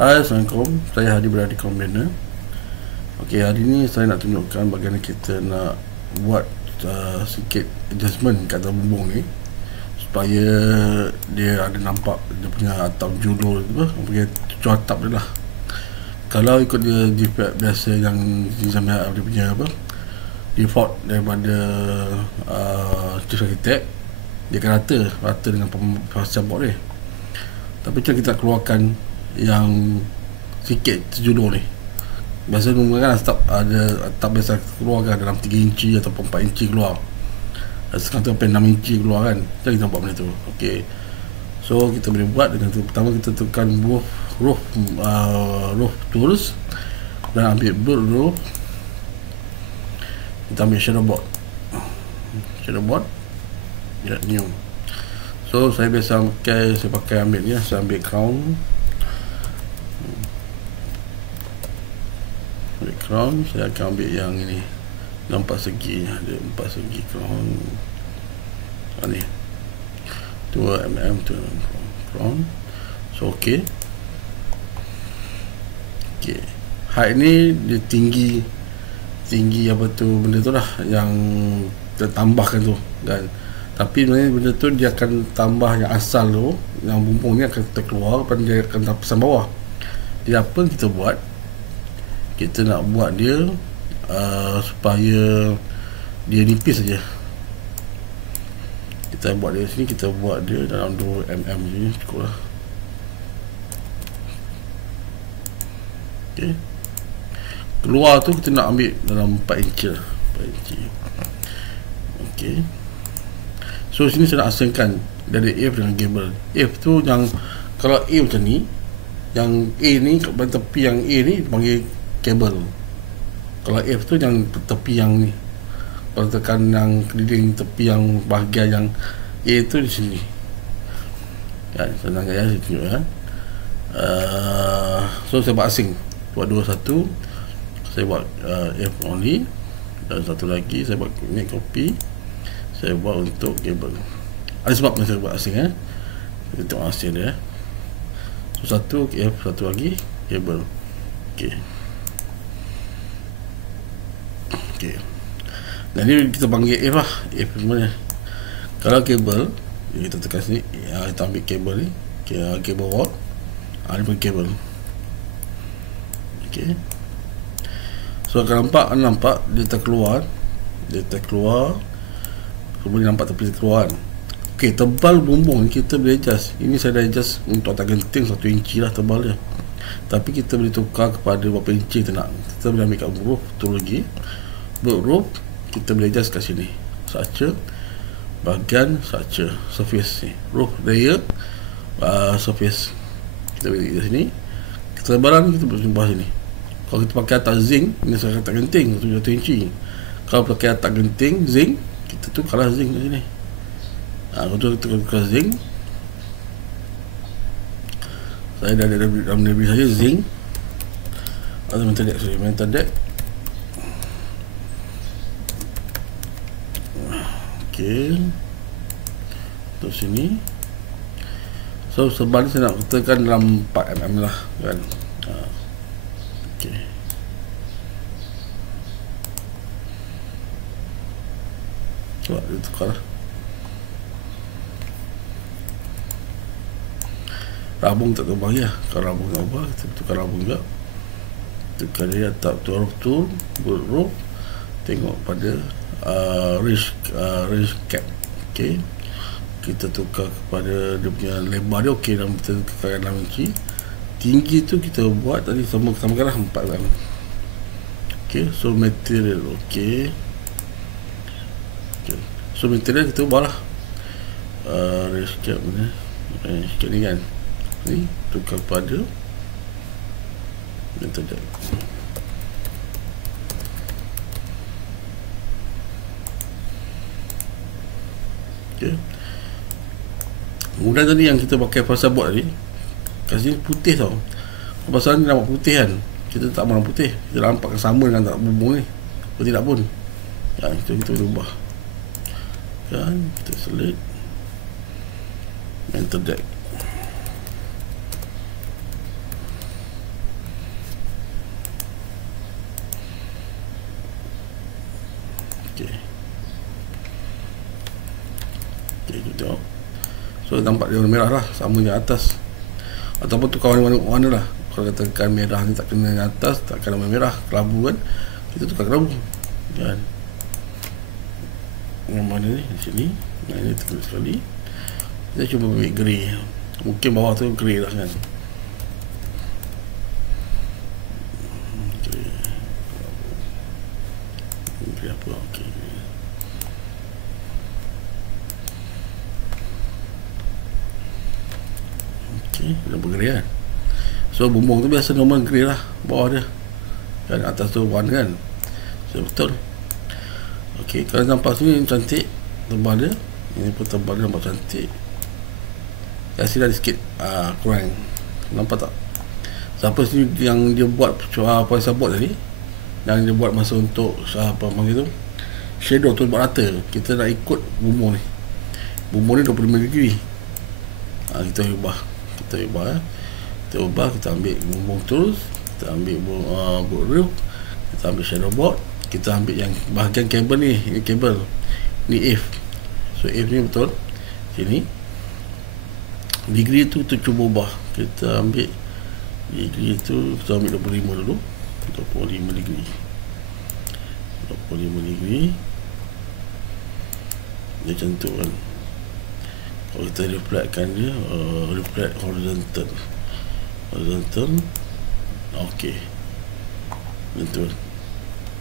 Hai, Assalamualaikum. Saya Hadi berada di Combiner. Okey, hari ni saya nak tunjukkan bagaimana kita nak buat sikit adjustment kat atas bumbung ni supaya dia ada nampak dia punya atap julur tu, punya cucu atap dia lah. Kalau ikut dia default biasa yang dia punya default daripada Chief Architect, dia akan rata dengan fascia board dia. Tapi kita keluarkan yang sikit terjulur ni. Biasa kan atap biasa keluar kan dalam 3 inci ataupun 4 inci keluar. Sekarang tu sampai 6 inci keluar kan. Jadi kita buat benda tu. Okey. So kita boleh buat dengan tu. Pertama kita tekan roof tools dan ambil build roof. Kita ambil shadow board. New. So saya biasa pakai ambil ni, saya ambil crown. Saya akan ambil yang ini, 4 segi, ada 4 segi crown ni 2mm tu crown. So okey, height ni dia tinggi apa tu benda tu lah yang kita tambahkan tu kan. Tapi sebenarnya benda tu dia akan tambah yang asal tu, yang bumbung ni akan terkeluar dan dia akan tapisan bawah. Jadi apa yang kita buat, kita nak buat dia supaya dia nipis saja. Kita buat dia sini, kita buat dia dalam 2mm ni cukup lah. Okey, keluar tu kita nak ambil dalam 4 inci lah, 4 inci. Okey, so sini saya nak asingkan dari F dengan gable. F tu yang kalau A macam ni, yang A ni kat tepi yang A ni panggil kabel. Kalau F tu yang tepi yang ni, kalau tekan yang keliling tepi yang bahagian yang A tu di sini kan. Senang ya, saya tunjuk kan. So saya buat asing, buat 2-1, saya buat F only, dan satu lagi saya buat make copy, saya buat untuk kabel. Ada sebab saya buat asing kita tengok hasil dia. So satu F, satu lagi kabel. Okey. Dan ni kita panggil F lah. F mana? Kalau kabel, kita tekan sini, kita ambil kabel ni, kabel wall. Ni pun kabel. Okey. So akan nampak dia terkeluar. Kemudian nampak tepi terkeluar. Okey, tebal bumbung kita boleh adjust. Ini saya dah adjust untuk atas genting 1 inci lah tebal dia. Tapi kita boleh tukar kepada berapa inci kita nak. Kita boleh ambil kat roof tu lagi. Roof kita boleh adjust kat sini, structure, bahagian structure, surface ni, roof layer, surface. Kita boleh kat sini, ketebalan kita boleh jumpa sini. Kalau kita pakai atas zinc, ini saya atas genting 1 inci. Kalau pakai atas genting zinc, kita tukarlah zinc kat sini. Kalau kita tukar zinc, saya dah ada dalam debris saja zinc atau mental deck. Okey, untuk sini. So sebab ni saya nak tekan dalam 4mm lah kan. Okey, cuba dia tukar lah. Rabung tak ubah ya. Kalau rabung tak ubah, kita tukar rabung juga. Tukar dia atap tu roof tu, roof. Tengok pada range cap. Okey, kita tukar kepada dia punya lebar dia. Okey, dan kita tukar 6 inci. Tinggi tu kita buat tadi samakan lah 4mm. Okey, so material. Okey, so material kita ubah lah. Range cap ni, range cap ni kan, ni tukar pada mental deck. Okay. Kemudian tadi yang kita pakai fascia board tadi, kat sini putih tau. Pasal ni nampak putih kan, kita tak mahu putih, kita nampak sama dengan tak bumbung ni, atau tidak pun kan. Kita ubah kan, kita select mental deck. So nampak dia warna merah lah, sama yang atas. Ataupun tukar warna lah. Kalau katakan merah ni tak kena yang atas, tak kena merah, kelabu kan, kita tukar kelabu kan. Yang mana ni, di sini. Yang ini terkena sekali. Kita cuba ambil grey. Mungkin bawah tu grey lah kan. Grey apa, okey. Dia bergrey kan. So bumbung tu biasa normal grey lah, bawah dia kan, atas tu warna kan. So betul. Okey, kalau nampak sini cantik tebal dia. Ini pun tebal dia, nampak cantik. Kasih dah sikit kurang. Nampak tak? Siapa sini yang dia buat Faisal buat tadi, yang dia buat masa untuk apa panggil tu, shadow tu buat rata. Kita nak ikut bumbung ni. Bumbung ni 25 degree. Kita ubah. Kita ubah, kita ambil bumbung terus, kita ambil board roof, kita ambil shadow board, kita ambil yang bahagian kabel ni, ini kabel ni if. So if ni betul sini degree tu cuba ubah. Kita ambil degree tu, kita ambil 25 dulu, 25 degree, 25 degree dia macam tu kan. Kalau kita reflectkan dia, reflect horizontal, okey, betul.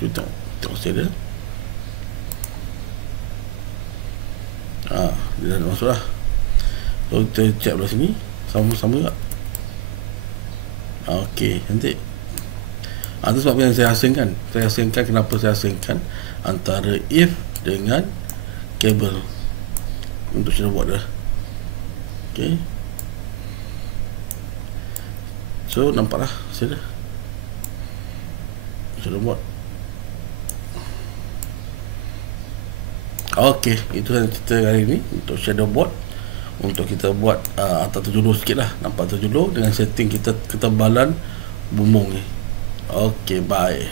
Kita tengok saya dia. Dia dah masuk lah. So kita check belah sini, sama-sama tak? Okey, cantik. Itu sebab yang saya asingkan. Kenapa saya asingkan antara if dengan kabel untuk saya buat dah. Okay. So nampaklah saya dah buat. Okey, itu sahaja cerita hari ini untuk shadow board. Untuk kita buat atas terjulur sikit lah, nampak terjulur dengan setting kita ketebalan bumbung ni. Okey, bye.